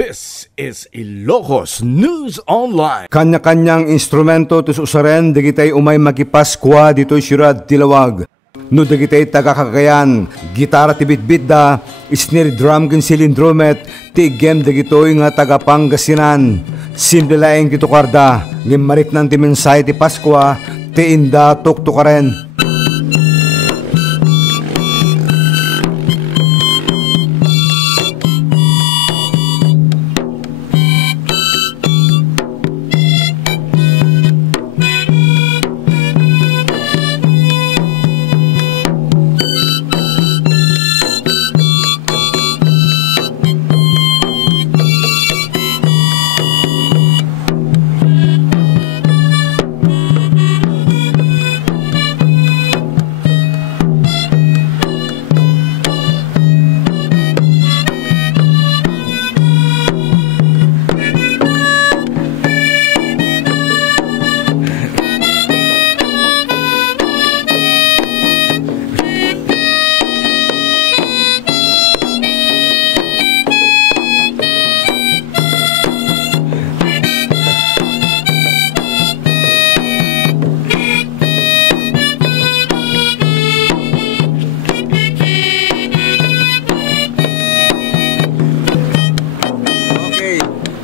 This is Ilocos News Online. Kanya-kanyang instrumento tus usaren dagitay umay makipaskwa dito siyurad tilawag. No dagitay tagakakayan, gitara ti bitbit da, snare drum ken silindromet, ti game dagitoy nga tagapanggasinan. Simple laeng kito karda, ngimmarit ng ti mensay ti Paskwa, ti inda tuktukaren.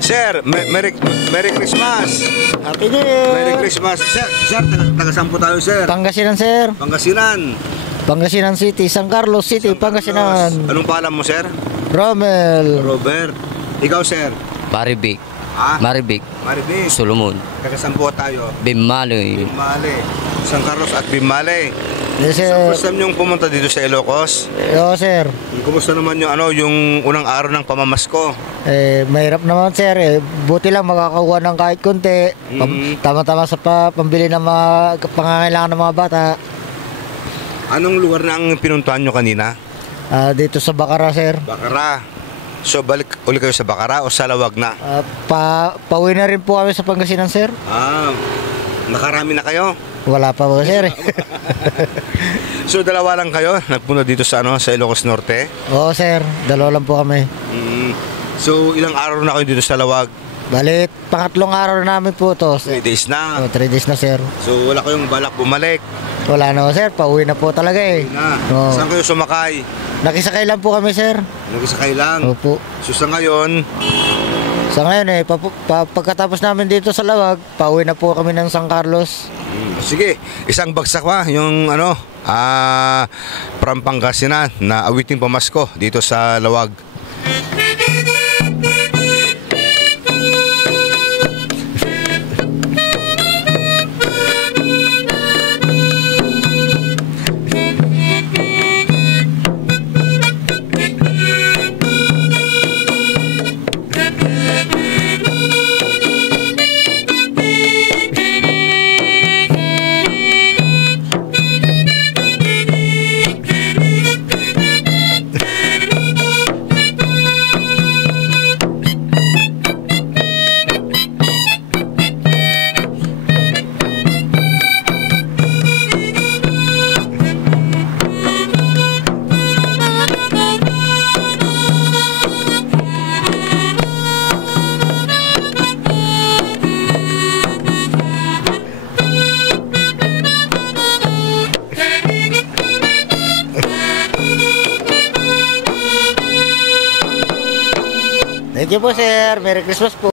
Sir, Merry Christmas. Happy New Year. Merry Christmas. Sir, taga-saan po tayo, sir? Pangasinan, sir. Pangasinan. Pangasinan City, San Carlos City, Pangasinan. Anong pangalan mo, sir? Rommel. Robert. Ikaw, sir? Maribik. Ah? Maribik. Maribik. Solomon. Taga-saan po tayo? Bimaloy. Bimale. San Carlos at Bimale. Yes, sir. So, first time niyong pumunta dito sa Ilocos. Oo, sir. Kumusta naman yung unang araw ng pamamasko? Mahirap naman, sir. Buti lang makakakuha ng kahit konti. Tama-tama sa pambili ng mga pangangailangan ng mga bata. Anong lugar na ang pinuntahan nyo kanina? Dito sa Bacara, sir. Bacara. So, balik ulit kayo sa Bacara o sa Lawag na? Pauwi na rin po kami sa Pangasinan, sir. Nakarami na kayo? Wala pa po, sir. So, dalawa lang kayo nagpunta dito sa Ilocos Norte? Oo, sir. Dalawa lang po kami. So, ilang araw na kayo dito sa Lawag? Balit, pangatlong araw na namin po to. 3 days na. 3 days na, sir. So, wala kayong balak bumalik? Wala na, sir. Pauwi na po talaga eh. Saan kayo sumakay? Nakisakay lang po kami, sir. Nagsakay lang? Opo. So, sa ngayon pagkatapos namin dito sa Lawag, pauwi na po kami ng San Carlos. Sige, isang bagsak pa yung from Pangasinan na awiting pamasko dito sa Lawag. Thank you po, sir. Merry Christmas po.